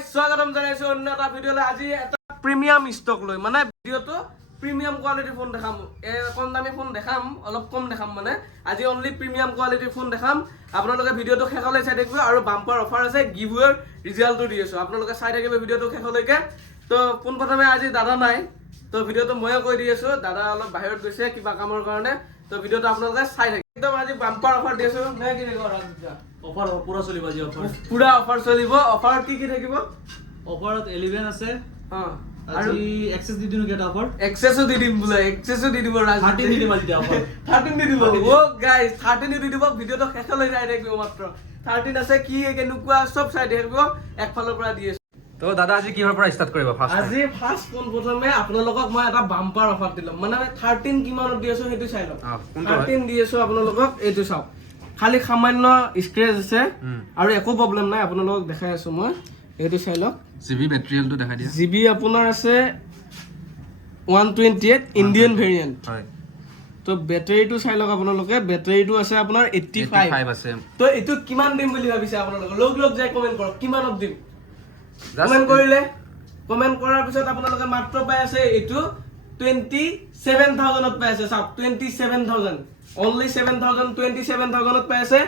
Guys স্বাগতম জানাইছো অন্য এটা ভিডিওলৈ আজি এটা প্ৰিমিয়াম ষ্টক লৈ মানে ভিডিওটো প্ৰিমিয়াম কোৱালিটি ফোন দেখাম কম দামী ফোন দেখাম অলপ কম দেখাম মানে আজি অনলি প্ৰিমিয়াম কোৱালিটি ফোন দেখাম আপোনালোকে ভিডিওটো শেষলৈ চাই থাকিব আৰু বাম্পাৰ অফাৰ আছে গিভৱেৰ ৰিজাল্টটো দি আছো আপোনালোকে চাই থাকিব ভিডিওটো শেষলৈকে তো পোনপ্ৰথমে আজি দাদা নাই তো ভিডিওটো ময়ে কৈ দি আছো দাদা অলপ বাহিৰত গৈছে কিবা কামৰ কাৰণে তো ভিডিওটো আপোনালোকে চাই থাকিব একদম আজি বাম্পাৰ অফাৰ দি আছো নে কি দেখো অফাৰ পুৰা চলিব আজি অফাৰ পুৰা অফাৰ চলিব অফাৰত কি থাকিব অফাৰত 11 আছে আৰু আজি এক্সেস দি দিনো কেটা অফাৰ এক্সেসও দি দিম বুলে এক্সেসও দি দিব ৰাজ 13 দি দিম আজি অফাৰ 13 দি দিব ও গাইস 13 দি দিব ভিডিওটো শেষলৈ চাই থাকিব মাত্ৰ 13 আছে কি কেনেকুৱা সব চাই থাকিব একফালৰ পৰা দি আছো তো দাদা আজি কিহৰ পৰা ষ্টাৰ্ট কৰিব ফাৰ্স্ট আজি ফাৰ্স্ট কোন প্ৰথমে আপোনালোকক মই এটা বাম্পাৰ অফাৰ দিলাম মানে 13 কিমানত দি আছো সেইটো চাই লওক 13 দি আছো আপোনালোকক এইটো চাওক খালি সামান্য স্ক্ৰেচ আছে আৰু একো প্ৰবলেম নাই আপোনালোকক দেখাই আছো মই এইটো চাই লওক জিবি বেটাৰি হেলটো দেখাই দিয়া জিবি আপোনাৰ আছে 128 ইণ্ডিয়ান ভেৰিয়েন্ট হয় তো বেটাৰিটো চাই লওক আপোনালোকে বেটাৰিটো আছে আপোনাৰ 85 আছে তো এইটো কিমান দিম বুলি ভাবিছে আপোনালোকে লগ যাই কমেন্ট কৰক কিমানত দিম কমেন্ট কৰিলে কমেন্ট কৰাৰ পিছত আপোনালোকে মাত্ৰ পাই আছে এইটো 27000ত পাই আছে চাওক 27000 only 7000 27000ত পাই আছে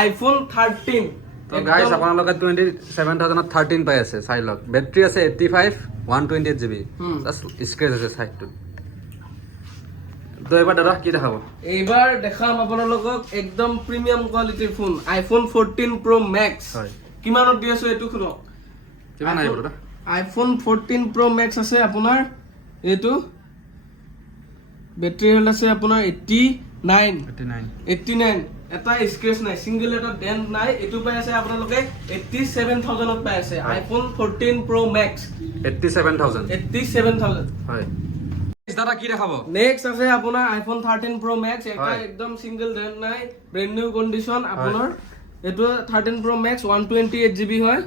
আইফোন 13 তো গাইস আপোনালোকে 27000ত 13 পাই আছে চাই লওক বেটাৰি আছে 85 128 জিবি জাস্ট স্ক্ৰেচ আছে সাইডটো তো এবাৰ দাদা কি দেখাব এইবাৰ দেখাম আপোনালোকক একদম প্ৰিমিয়াম কোৱালিটিৰ ফোন আইফোন 14 প্ৰ মেক্স হয় কিমানত দি আছো এইটো শুনক কিমান আহিব দাদা আইফোন 14 প্ৰ মেক্স আছে আপোনাৰ এইটো বেটাৰি হেল্থ আছে আপোনাৰ 89 এটা স্ক্ৰেচ নাই সিঙ্গেল এটা ডেন্ট নাই এটো পাই আছে আপোনালোকে 87000ত পাই আছে আইফোন 14 প্ৰ মেক্স 87000 হয় দাদা কি দেখাব নেক্সট আছে আপোনাৰ আইফোন 13 প্ৰ মেক্স এটা একদম সিঙ্গেল ডেন্ট নাই ব্ৰেন্ড নিউ কন্ডিশন আপোনাৰ এটো 13 প্ৰ মেক্স 128 জিবি হয়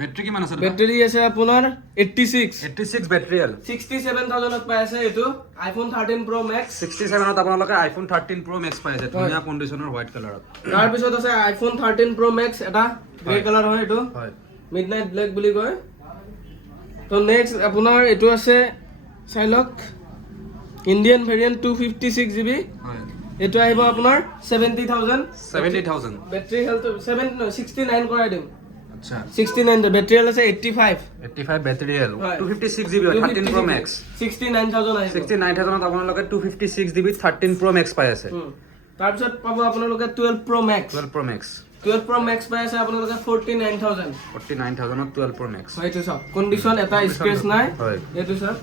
বেটাৰি কিমান আছে বেটাৰি আছে আপোনাৰ 86 বেটাৰি হেল 67000ত পাই আছে এটো আইফোন 13 প্ৰ মেক্স 67ত আপোনালোকে আইফোন 13 প্ৰ মেক্স পাই আছে ধুনীয়া কন্ডিশনৰ হোৱাইট কালাৰত তাৰ পিছত আছে আইফোন 13 প্ৰ মেক্স এটা গ্ৰে কালাৰ হয় এটো হয় মিডনাইট ব্লেক বুলি কয় তো নেক্সট আপোনাৰ এটো আছে চাইলক ইণ্ডিয়ান ভেৰিয়েন্ট 256 জিবি হয় এটো আহিব আপোনাৰ 70000 বেটাৰি হেল্থ 69 কৰাই দিম আচ্ছা 69 বেটাৰি হেল্থ আছে 85 বেটাৰি হেল 256 জিবি 13 প্ৰ মেক্স 69000 আহিব 69000ত আপোনালোকে 256 জিবি 13 প্ৰ মেক্স পাই আছে তাৰ পিছত পাব আপোনালোকে 12 pro max 12 pro max 12 pro max পাই আছে আপোনালোকে 49000 49000ত 12 প্ৰ মেক্স হয়তো সব কন্ডিশন এটা স্ক্ৰেচ নাই হয় এইটো সব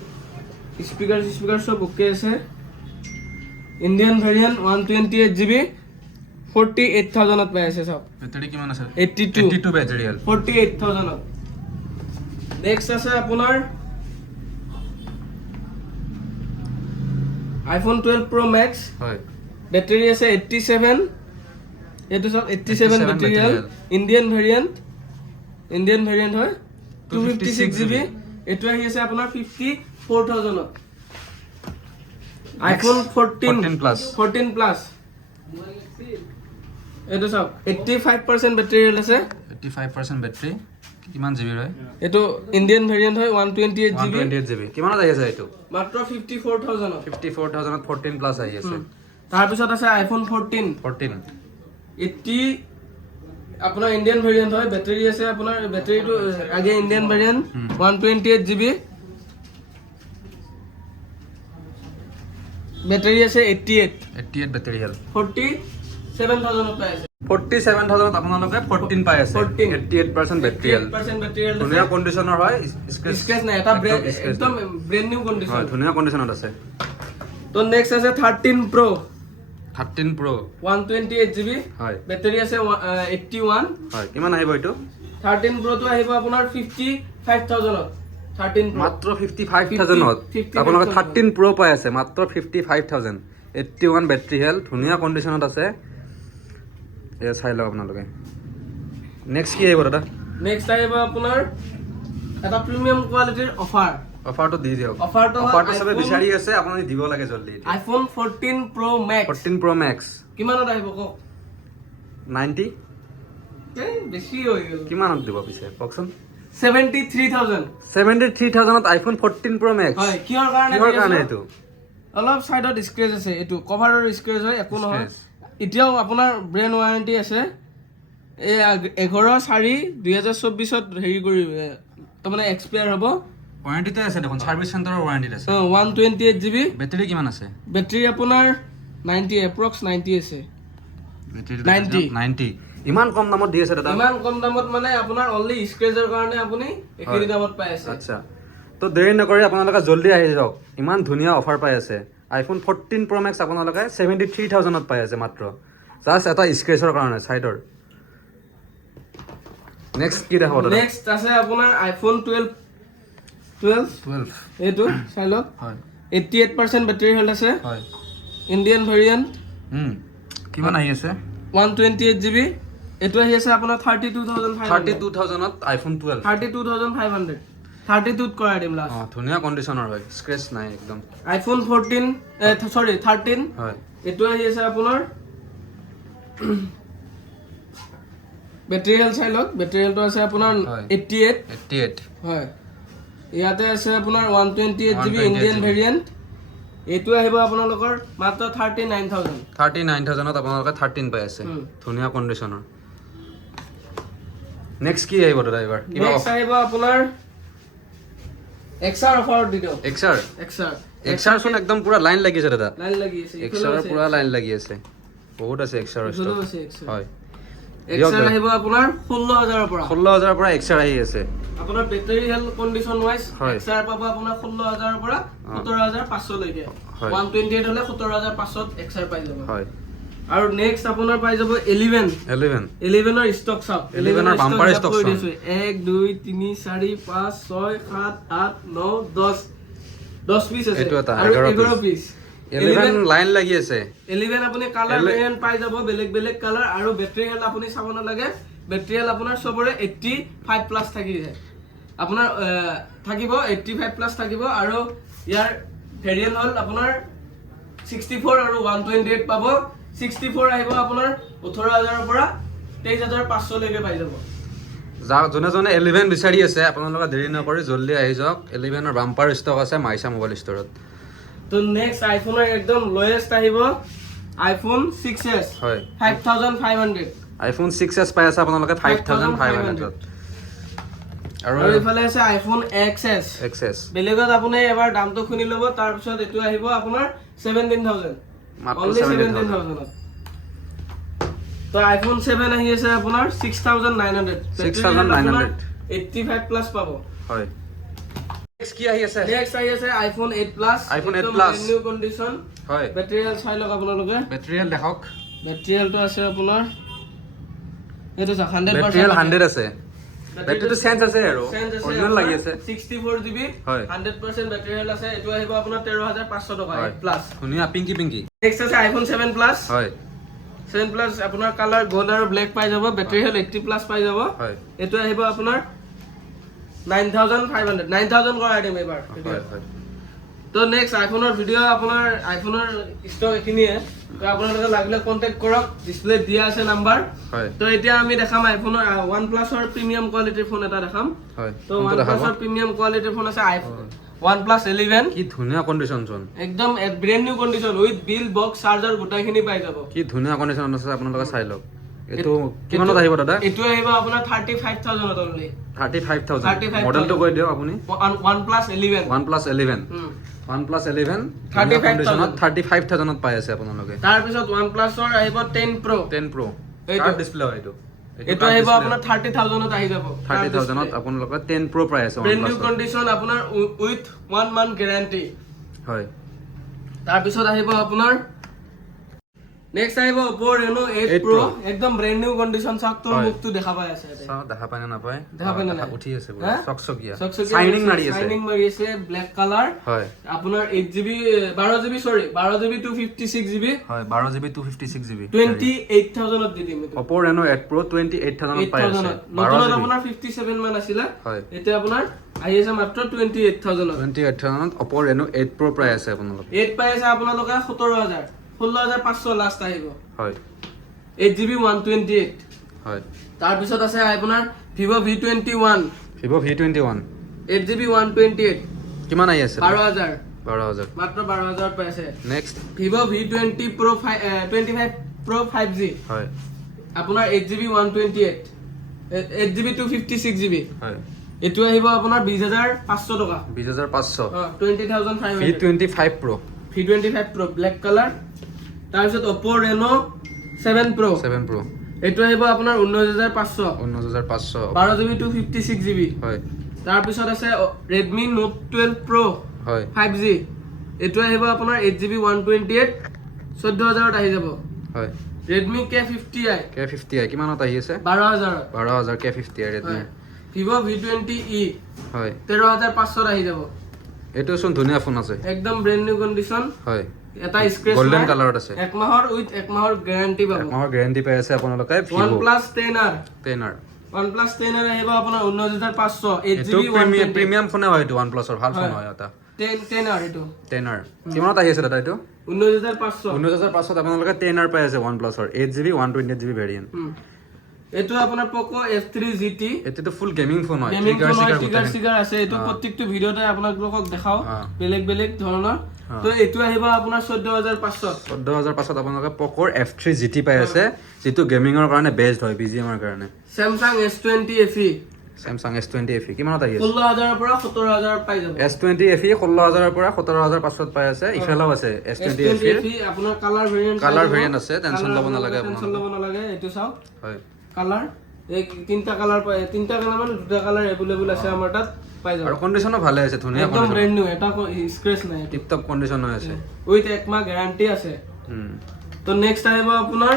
স্পিকাৰ সব ওকে আছে ইণ্ডিয়ান ভেৰিয়েন্ট 128 জিবি 48000ত পাই আছে সব বেটাৰি কিমান আছে 82 বেটাৰি হেল 48000ত নেক্সট আছে আপোনাৰ আইফোন 12 প্ৰ মেক্স হয় বেটাৰি আছে 87 এটো সব 87 বেটাৰি হেল ইণ্ডিয়ান ভেৰিয়েন্ট হয় 256 জিবি এটো আহি আছে আপোনাৰ 54000ত আইফোন 14 প্লাছ এটো সব 85% বেটাৰি হেল আছে 85% বেটাৰি কিমান জিবি হয় এটো ইণ্ডিয়ান ভেৰিয়েন্ট হয় 128 জিবি কিমানত আহি আছে এটো মাত্ৰ 54000ত 54000ত 14 প্লাস আহি আছে তাৰ পিছত আছে আইফোন 14 80 আপোনাৰ ইণ্ডিয়ান ভেৰিয়েন্ট হয় বেটাৰি আছে আপোনাৰ বেটাৰিটো আগে ইণ্ডিয়ান ভেৰিয়েন্ট 128 জিবি বেটাৰি আছে 88 বেটাৰি হেল 47000ত পাই আছে 47000ত আপোনালোকে 14 পাই আছে 88% বেটাৰি হেল 8% বেটাৰি হেল ধুনীয়া কন্ডিশনৰ হয় স্ক্ৰেচ নাই এটা একদম ব্ৰেন্ড নিউ কন্ডিশন হয় ধুনীয়া কন্ডিশনত আছে তো নেক্সট আছে 13 প্ৰ 128 জিবি হয় বেটাৰি আছে 81 হয় কিমান আহিব এটো 13 প্ৰ টো আহিব আপোনাৰ 55000ত 13 প্ৰ মাত্ৰ 55000ত আপোনালোকে 13 প্ৰ পাই আছে মাত্ৰ 55000 81 বেটাৰি হেল ধুনীয়া কন্ডিশনত আছে এ চাই লওক আপোনালোকে নেক্সট কি আহিব দাদা নেক্সট আহিব আপোনাৰ এটা প্ৰিমিয়াম কোৱালিটিৰ অফাৰটো দি দিয়ক অফাৰটো সবে বিচাৰি আছে আপুনি দিব লাগে জলদি iPhone 14 pro max 14 pro max কিমানত আহিব কক 90 বেছি হৈ গ'ল কিমানত দিব পিছে কওকচোন 73,000 73,000ত আইফোন 14 Pro Max হয় কিহৰ কাৰণে কিহৰ দি কাৰণে আছো? এইটো অলপ সাইডত স্ক্ৰেচ আছে এইটো কভাৰৰ স্ক্ৰেচ হয় একো নহয় এতিয়াও আপোনাৰ ব্ৰেণ্ড ৱাৰেণ্টি আছে এই 11/4/2024 হেৰি কৰি তাৰমানে এক্সপায়াৰ হ'ব ৱাৰেণ্টিতে আছে দেখোন সাৰ্ভিস চেণ্টাৰৰ ৱাৰেণ্টিত আছে 128 GB বেটাৰী কিমান আছে বেটাৰী আপোনাৰ 90 এপ্ৰক্স 90 আছে 90 ইমান কম দামত দি আছে দাদা ইমান কম দামত মানে আপোনাৰ অনলি স্ক্ৰেচৰ কাৰণে আপুনি এখিনি দামত পাই আছে আচ্ছা তো দেৰি নকৰি আপোনালোকে জলদি আহি যাওক ইমান ধুনীয়া অফাৰ পাই আছে আইফোন 14 Pro Max আপোনালোকে 73,000ত পাই আছে মাত্ৰ জাষ্ট এটা স্ক্ৰেচৰ কাৰণে সাইডৰ নেক্সট কি দেখাব দাদা নেক্সট আছে আপোনাৰ আইফোন 12 এইটো চাই লওক হয় 88% বেটাৰী হেল্থ আছে হয় ইণ্ডিয়ান ভেৰিয়েণ্ট কিমান আহি আছে 128 GB এটো আহি আছে আপোনাৰ 32,500 32,000ত আইফোন 12 32,500 32 কৰাই দিম লাষ্ট ধুনীয়া কণ্ডিশ্যনৰ হয় স্ক্ৰেচ নাই একদম আইফোন 13 হয় এটো আহি আছে আপোনাৰ বেটাৰী হেল্থ চাই লওক বেটাৰী হেল্থটো আছে আপোনাৰ 88 হয় ইয়াতে আছে আপোনাৰ 128 GB ইণ্ডিয়ান ভেৰিয়েণ্ট এইটো আহিব আপোনালোকৰ মাত্ৰ 39,000ত আপোনালোকে 13 পাই আছে ধুনীয়া কণ্ডিশ্যনৰ নেক্সট কি আহিব দাদা এবাৰ কিবা নেক্সট আহিব আপোনাৰ এক্সআৰ অফাৰত দি দিও এক্সআৰ চোন একদম পুৰা লাইন লাগিছে দাদা লাইন লাগি আছে এক্সআৰ পুৰা লাইন লাগি আছে বহুত আছে এক্সআৰ ষ্টক হয় এক্সআৰ আহিব আপোনাৰ 16,000ৰ পৰা 16,000ৰ পৰা এক্সআৰ আহি আছে আপোনাৰ বেটাৰী হেল্থ কণ্ডিশ্যন ওয়াইজ হয়। এক্সআৰ পাব আপোনাৰ 16,000ৰ পৰা 17,500 লৈকে হয়। 128 হলে 17,500 এক্সআৰ পাই যাব হয় আৰু নেক্সট আপোনাৰ পাই যাব 11 ৰ ষ্টক চাওক 11 ৰ বাম্পাৰ ষ্টক 1 2 3 4 5 6 7 8 9 10 পিস আছে এইটো এটা আৰু 11 11 পিস 11 লাইন লাগি আছে 11 আপুনি কালাৰ ভেৰিয়েন্ট পাই যাব বেলেগ কালাৰ আৰু বেটাৰী হেল্থ আপুনি চাব নালাগে বেটাৰী হেল্থ আপোনাৰ সবৰে 85 প্লাস থাকিছে আপোনাৰ থাকিব 85 প্লাস থাকিব আৰু ইয়াৰ ভেৰিয়েন্ট হল আপোনাৰ 64 আৰু 128 পাব 64 আহিব আপোনাৰ 18,000ৰ পৰা 23,500 লৈকে পাই যাব যোনে 11 বিচাৰি আছে আপোনালোকে দেৰি নকৰি জলদি আহি যাওক 11 ৰ বাম্পাৰ ষ্টক আছে মাইছা মোবাইল ষ্টৰত তো নেক্সট আইফোনৰ একদম লোয়েষ্ট আহিব আইফোন 6s হয় 5500 আইফোন 6s পাই আছে আপোনালোকে 5500 আৰু ইফালে আছে আইফোন XS বেলেগত আপুনি এবাৰ দামটো শুনি ল'ব তাৰ পিছত এটো আহিব আপোনাৰ 17,000 মাত্ৰ only 17,000 17,000 তো আইফোন 7 আহি আছে আপোনাৰ 6,900 85 প্লাস পাব হয় নেক্সট কি আহি আছে নেক্সট আহি আছে iPhone 8 plus iPhone 8 Plus new condition হয় বেটাৰী হেল্থ চাই লওক আপোনালোকে বেটাৰী হেল্থ দেখাওক বেটাৰী হেল্থটো আছে আপোনাৰ এইটো 100% বেটাৰী হেল্থ 100 আছে বেটাৰীটো চেঞ্জ আছে আৰু অৰিজিনাল লাগি আছে 64 GB হয় 100% বেটাৰী হেল্থ আছে এটো আহিব আপোনাৰ 13,500 টকা প্লাস ধুনীয়া পিংকি নেক্সট আছে আইফোন 7 প্লাস হয় 7 প্লাস আপোনাৰ কালাৰ গোল্ড আৰু ব্লেক পাই যাব বেটাৰী হেল্থ 80 প্লাস পাই যাব হয় এটো আহিব আপোনাৰ 9,500 9,000 কৰাই দিম এবাৰ হয় হয় তো নেক্সট আইফোনৰ ভিডিও আপোনাৰ আইফোনৰ ষ্টক এখিনিয়ে তো আপোনালোকে লাগিলে কন্টাক্ট কৰক ডিসপ্লে দিয়া আছে নাম্বাৰ হয় তো এতিয়া আমি দেখাম আইফোনৰ OnePlus ৰ প্ৰিমিয়াম কোৱালিটিৰ ফোন এটা দেখাম হয় তো OnePlus ৰ প্ৰিমিয়াম কোৱালিটিৰ ফোন আছে আইফোন OnePlus 11 কি ধুনীয়া কণ্ডিশ্যন চোন একদম brand new condition with bill box charger গোটাইখিনি পাই যাব কি ধুনীয়া কণ্ডিশ্যন আছে আপোনালোকে চাই লওক এটো কিমানত আহিব দাদা এটো আহিব আপোনাৰ 35,000 অনলি 35,000 মডেলটো কৈ দিও আপুনি OnePlus 11 OnePlus 11 OnePlus 11 35,000 35,000ত পাই আছে আপোনালোকে তাৰ পিছত OnePlus ৰ আহিব 10 Pro 10 Pro এইটো ডিসপ্লে হয় এইটো এটো আহিব আপোনাৰ 30,000ত আহি যাব 30,000ত আপোনালোকে 10 Pro পাই আছে ব্ৰেণ্ড নিউ OnePlus কন্ডিশন আপোনাৰ উইথ 1 মান্থ গ্যাৰান্টি হয় তাৰ পিছত আহিব আপোনাৰ নেক্সট আহিব Oppo Reno 8 Pro একদম ব্ৰেণ্ড নিউ কন্ডিশন চাওক তোৰ মুখটো দেখা পাই আছে এটা চাও দেখা পায় না নাপায় দেখা পায় না উঠি আছে পুৰা চকচকিয়া শাইনিং মাৰি আছে ব্ল্যাক কালাৰ হয় আপোনাৰ 8GB 12GB সৰি 12GB 256GB হয় 12GB 256GB 28,000ত দি দিম Oppo Reno 8 Pro 28,000ত পাই আছে নতুনত আপোনাৰ 57 মান আছিল হয় এতিয়া আপোনাৰ আহি আছে মাত্ৰ 28,000ত 28,000ত Oppo Reno 8 Pro পাই আছে আপোনালোকে 8 পাই আছে আপোনালোকে 16,500 লাষ্ট আহিব হয় 8GB 128 হয় তাৰ পিছত আছে আপোনাৰ Vivo V21 Vivo V21 8GB 128 কিমান আহি আছে 12,000 12,000 মাত্ৰ 12,000 পাইছে next Vivo V20 Pro 25 Pro 5G হয় আপোনাৰ 8GB 128 8GB 256GB হয় এটো আহিব আপোনাৰ 20,500 টকা 20,500 20,500 V25 Pro V25 Pro black colour তাৰপিছত Oppo Reno 7 Pro 7 Pro এটো আহিব আপোনাৰ 19,500 19,500 12GB 256GB হয় তাৰপিছত আছে Redmi Note 12 Pro হয় 5G এটো আহিব আপোনাৰ 8GB 128 14,000 আহি যাব হয় Redmi K50i K50i কিমানত আহি আছে 12,000 12,000 K50i Redmi Vivo V20e হয় 13,500 আহি যাব এইটো চোন ধুনীয়া ফোন আছে একদম ব্র্যান্ড নিউ কন্ডিশন হয় এটা স্ক্র্যাচ গোল্ডেন কালাৰত আছে এক মাহৰ উইথ এক মাহৰ গ্যাৰান্টি পাব মাহৰ গ্যাৰান্টি পাই আছে আপোনালোকে Vivo OnePlus 10R 10R OnePlus 10R আহিব আপোনাৰ 19,500 এইটো 8GB 128 প্ৰিমিয়াম ফোনে হয় এইটো OnePlus ৰ ভাল ফোন হয় এটা 10R এইটো 10R কিমানত আহি আছে দাদা এইটো 19,500 19,500 আপোনালোকে 10R পাই আছে OnePlus ৰ 8GB 128GB ভেৰিয়েন্ট এটো আপোনাৰ Poco F3 GT এটো ফুল গেমিং ফোন হয় গেমিং ট্ৰিগাৰ ফোন সিগাৰ টিগাৰ আছে এটো প্ৰত্যেকটো ভিডিওতে আপোনালোকক দেখাও হা। বেলেগ বেলেগ ধৰণৰ তো এটো আহিব আপোনাৰ 14,500 14,500 আপোনালোকে Poco F3 GT পাই আছে যেটো গেমিংৰ কাৰণে বেস্ট হয় BGM ৰ কাৰণে Samsung S20 FE Samsung S20 FE কিমানত আহি আছে 16,000 ৰ পৰা 17,000 পাই যাব S20 FE 16,000 ৰ পৰা 17,500 পাই আছে ইফালেও আছে S20 FE FE আপোনাৰ কালাৰ ভেৰিয়েন্ট কালাৰ ভেৰিয়েন্ট আছে টেনচন ল'ব নালাগে টেনচন ল'ব নালাগে এটো চাওক হয় কালাৰ এই তিনটা কালাৰ পায় তিনটা কালাৰ মানে দুটা কালাৰ এভেইলেবল আছে আমাৰ তাত পাই যাব আৰু কন্ডিশনো ভালে আছে ধুনীয়া একদম কন্ডিশন ব্ৰ্যান্ড নিউ এটা স্ক্ৰ্যাচ নাই টিপ টপ কন্ডিশন হৈ আছে উইথ এক মাহ গ্যাৰান্টি আছে তো নেক্সট আহিব আপোনাৰ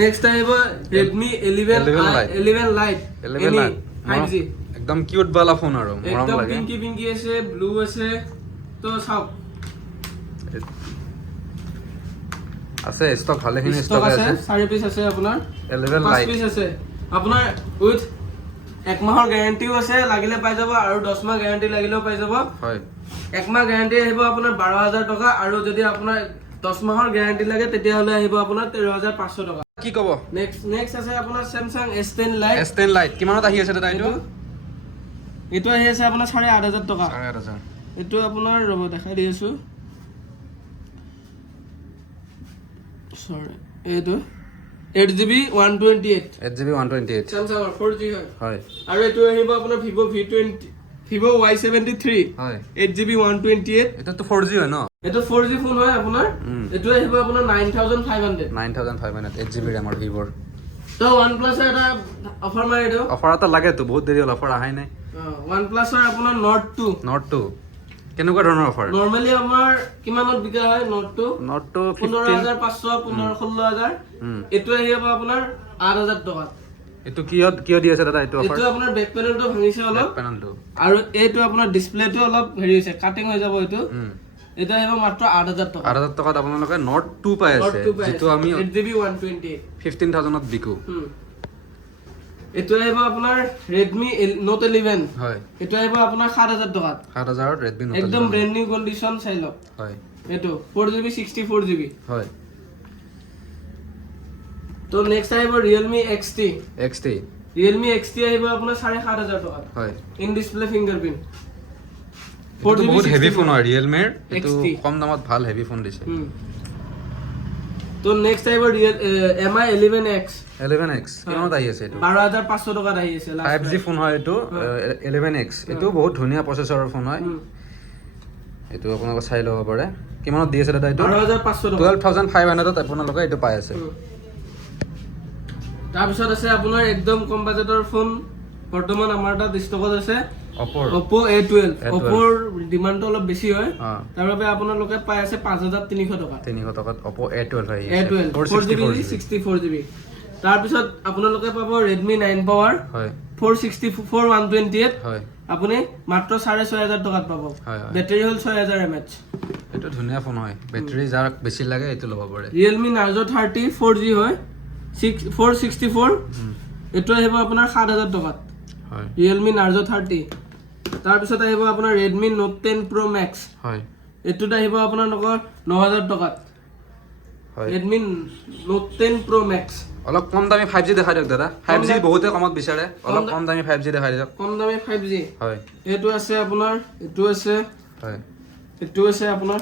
নেক্সট আহিব Redmi 11 Lite 11 Lite 5G একদম কিউট বালা ফোন আৰু মৰম একদম লাগে পিঙ্কি পিঙ্কি আছে ব্লু আছে তো চাওক আছে ষ্টক ভালেখিনি ষ্টক ষ্টক আছে আছে 4 পিস আছে আপোনাৰ 11 5 Lite পিস আছে আপোনাৰ উইথ এক মাহৰ গ্যাৰান্টিও আছে লাগিলে পাই যাব আৰু 10 মাহ গ্যাৰান্টি লাগিলেও পাই যাব হয় এক মাহ গ্যাৰান্টি আহিব আপোনাৰ 12,000 টকা আৰু যদি আপোনাৰ 10 মাহৰ গ্যাৰান্টি লাগে তেতিয়া হলে আহিব আপোনাৰ 13,500 টকা কি কব নেক্সট আছে আপোনাৰ Samsung S10 Lite S10 Lite কিমানত আহি আছে দাদা এইটো এটো আহি আছে আপোনাৰ 8,500 টকা 8,500 এটো আপোনাৰ ৰব দেখাই দি আছো সৰি এটো 8GB 128 8GB 128 Samsung 4G হয় আৰু এটো আহিব আপোনাৰ Vivo V20 Vivo Y73 হয় 8GB 128 এটা তো 4G হয় ন এটো 4G ফোন হয় আপোনাৰ এটো আহিব আপোনাৰ 9,500 9,500 8GB RAM ৰ Vivo তো OnePlus এটা অফাৰ মাৰি দিও অফাৰ এটা লাগে তো বহুত দেৰি হ'ল অফাৰ আহাই নাই OnePlus ৰ আপোনাৰ Note 2 Note 2 কেনেকুৱা ধৰণৰ অফাৰ নৰমালি আমাৰ কিমানত বিকা হয় Note 2 Note 2 15 15,500 16,000 এটো আহিব আপোনাৰ 8,000 টকা এটো কিয় দি আছে দাদা এটো অফাৰ এটো আপোনাৰ বেক প্যানেলটো ভাঙিছে অলপ পেনেলটো আৰু এইটো আপোনাৰ ডিসপ্লেটো অলপ হেৰি হৈছে কাটিং হৈ যাব এইটো এটা আহিব মাত্ৰ 8,000 টকা 8,000 টকাত আপোনালোকে Note 2 পাই আছে যেটো আমি 8GB 128 15,000 ত বিকু এটো আহিব আপোনাৰ Redmi Note 11 হয় এটো আহিব আপোনাৰ 7,000 টকা 7,000 ত Redmi Note একদম ব্র্যান্ড নিউ কন্ডিশন চাই লওক হয় এটো 4GB 64GB হয় তো নেক্সট আহিব Realme XT XT Realme XT আহিব আপোনাৰ 7,500 টকা হয় ইন ডিসপ্লে ফিঙ্গারপ্রিন্ট এটো বহুত হেভি ফোন হয় Realme এটো XT কম দামত ভাল হেভি ফোন দিছে তো নেক্সট আহিব MI 11X 11X কিমানত আহি আছে এটো 12,500 টকাত আহি আছে 5G ফোন হয় এটো 11X এটো বহুত ধুনীয়া প্ৰচেছৰৰ ফোন হয় এটো আপোনালোকে চাই ল'ব পাৰে কিমানত দি আছে দাদা এটো 12,500 টকা 12,500 ত আপোনালোকে এটো পাই আছে তাৰপিছত আছে আপোনাৰ একদম কম বাজেটৰ ফোন বৰ্তমান আমাৰ তাত ষ্টকত আছে Oppo A12 Oppo ডিমান্ডটো অলপ বেছি হয় তাৰ বাবে আপোনালোকে পাই আছে 5,300 টকা 300 টকাত Oppo A12 আহি আছে A12 4GB 64GB তাৰপিছত আপোনালোকে পাব Redmi 9 Power হয় 464 128 হয় আপুনি মাত্ৰ 6,500 টকাত পাব বেটাৰী হল 6,000 mAh এটো ধুনীয়া ফোন হয় বেটাৰী যাক বেছি লাগে এটো ল'ব পাৰে Realme Narzo 30 4G হয় 464 এটো আহিব আপোনাৰ 7,000 টকাত হয় Realme Narzo 30 তাৰপিছত আহিব আপোনাৰ Redmi Note 10 Pro Max হয় এটোত আহিব আপোনাৰ 9,000 টকাত হয়। Redmi Note 10 Pro Max অলপ কম দামী 5G দেখাই দিয়ক দাদা 5G বহুতে কমত বিচাৰে অলপ কম দামী 5G দেখাই দিয়ক কম দামী 5G হয় এইটো আছে আপোনাৰ এইটো আছে হয় এইটো আছে আপোনাৰ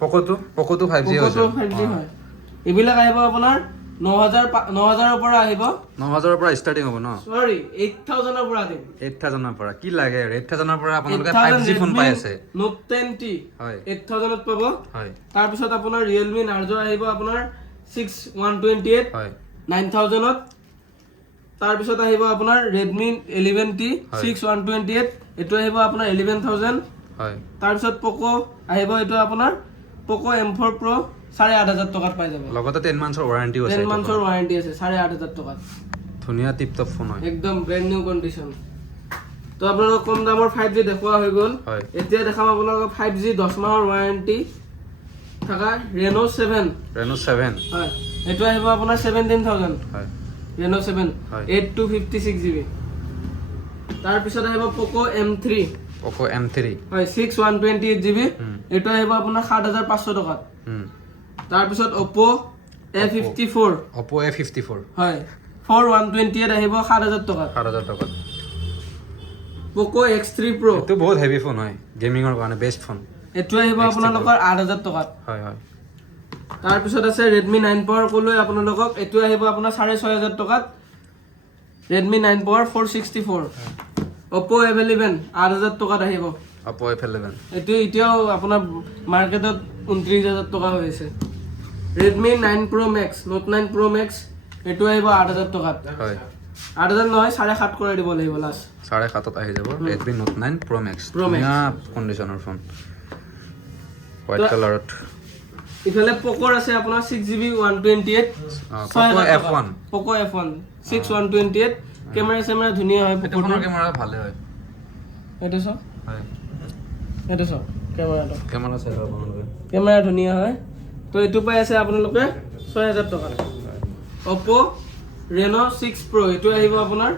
পকোটো 5G Poco হৈছে 5G হয় এইবিলাক আহিব আপোনাৰ 9000 ৰ পৰা আহিব 9000 ৰ পৰা ষ্টাৰ্টিং হ'ব ন সৰি 8000 ৰ পৰা দিম 8000 ৰ পৰা কি লাগে আৰু 8000 ৰ পৰা আপোনালোকে 8000 5G ফোন পাই আছে Note 10T হয় 8000 ত পাব হয় তাৰ পিছত আপোনাৰ Realme Narzo আহিব আপোনাৰ 6128 হয় 9000 ত তাৰ পিছত আহিব আপোনাৰ Redmi 11T হয়। 6128 এটো আহিব আপোনাৰ 11000 হয় তাৰ পিছত Poco আহিব এটো আপোনাৰ Poco M4 Pro 8500 টকাত পাই যাব লগতে 10 মান্থৰ ৱাৰেণ্টিও আছে 10 মান্থৰ ৱাৰেণ্টি আছে 8500 টকাত ধুনীয়া টিপ টপ ফোন হয় একদম ব্ৰেন্ড নিউ কন্ডিশন তো আপোনালোকক কম দামৰ 5G দেখুৱা হৈ গ'ল হয়। এতিয়া দেখাম আপোনালোকক 5G 10 মাহৰ ৱাৰেণ্টি থাকা Reno 7 Reno 7 হয় এটো আহিব আপোনাৰ 17000 হয় Reno 7 হয়। 8256GB তাৰ পিছত আহিব Poco M3 Poco M3 হয় 6128GB হুম। এটো আহিব আপোনাৰ 7500 টকাত হুম তাৰ পিছত Oppo A54 Oppo A54 হয় 4128 আহিব 7000 টকাত 7000 টকা Poco X3 Pro এইটো বহুত হেভি ফোন হয় গেমিংৰ কাৰণে বেষ্ট ফোন এটো আহিব X3 আপোনালোকৰ 8000 টকাত হয় হয় তাৰ পিছত আছে Redmi 9 Power কলৈ আপোনালোকক এটো আহিব আপোনাৰ 6500 টকাত Redmi 9 Power 464 Oppo A11 8000 টকাত আহিব Oppo A11 এটো এতিয়াও আপোনাৰ মাৰ্কেটত 29000 টকা হৈ আছে Redmi 9 Pro Max Note 9 Pro Max এটো আহিব 8000 টকাত হয় 8000 নহয় 7.5 কৰি দিব লাগিব লাষ্ট 7.5 ত আহি যাব Redmi Note 9 Pro Max Pro Max। ধুনীয়া কণ্ডিচনৰ ফোন হোৱাইট তো- কালাৰত ইফালে Poco আছে আপোনাৰ 6GB 128 Poco F1 Poco F1 6128 camera ধুনীয়া হয় এইটো Poco ফোনৰ কেমেৰা ভালে হয় এইটো চাওক হয় এইটো চাওক কেমেৰাটো কেমেৰা চাই লওক আপোনালোকে কেমেৰা ধুনীয়া হয় তো এইটো পাই আছে আপোনালোকে 6000 টকা Oppo Reno 6 Pro এইটো আহিব আপোনাৰ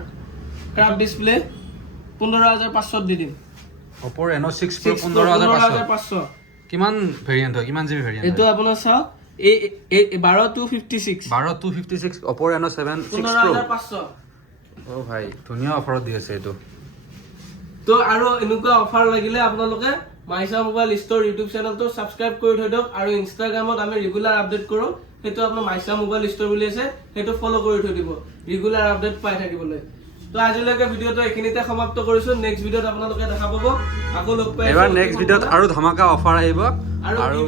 কাৰ্ভ ডিসপ্লে 15500 দি দিম Oppo Reno 6 Pro 6 Pro 15500 15500 কিমান ভেৰিয়েন্ট হয় কিমান জিবি ভেৰিয়েন্ট এইটো হয় আপোনাৰ চাওক এই 12256 12256 Oppo Reno 7 6 Pro 15500 ও ভাই ধুনীয়া অফাৰত দি আছে এইটো তো আৰু এনেকুৱা অফাৰ লাগিলে আপোনালোকে মাইছা মোবাইল ষ্ট'ৰ ইউটিউব চেনেলটো ছাবস্ক্ৰাইব কৰি থৈ দিয়ক আৰু ইনষ্টাগ্ৰামত আমি ৰেগুলাৰ আপডেট কৰোঁ সেইটো আপোনাৰ মাইছা মোবাইল ষ্ট'ৰ বুলি আছে সেইটো ফ'ল' কৰি থৈ দিব ৰেগুলাৰ আপডেট পাই থাকিবলৈ তো আজিলৈকে ভিডিঅ'টো এইখিনিতে সমাপ্ত কৰিছোঁ নেক্সট ভিডিঅ'ত আপোনালোকে দেখা পাব আকৌ লগ পাই এবাৰ নেক্সট ভিডিঅ'ত আৰু ধামাকা অফাৰ আহিব আৰু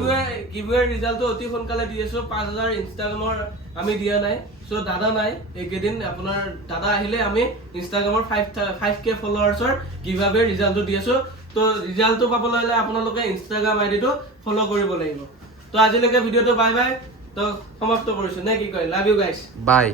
গিভৱে ৰিজাল্টটো অতি সোনকালে দি আছো 5000 ইনষ্টাগ্ৰামৰ আমি দিয়া নাই সো দাদা নাই এইকেইদিন আপোনাৰ দাদা আহিলে আমি ইনষ্টাগ্ৰামৰ 5k ফলোৱাৰ্ছৰ গিভৱে ৰিজাল্টটো দি আছো তো ৰিজাল্টটো পাবলৈ হ'লে আপোনালোকে ইনষ্টাগ্ৰাম আইডিটো ফলো কৰিব লাগিব তো আজিলৈকে ভিডিঅ'টো বাই বাই তো সমাপ্ত কৰিছো নে কি কয় লাভ ইউ গাইজ বাই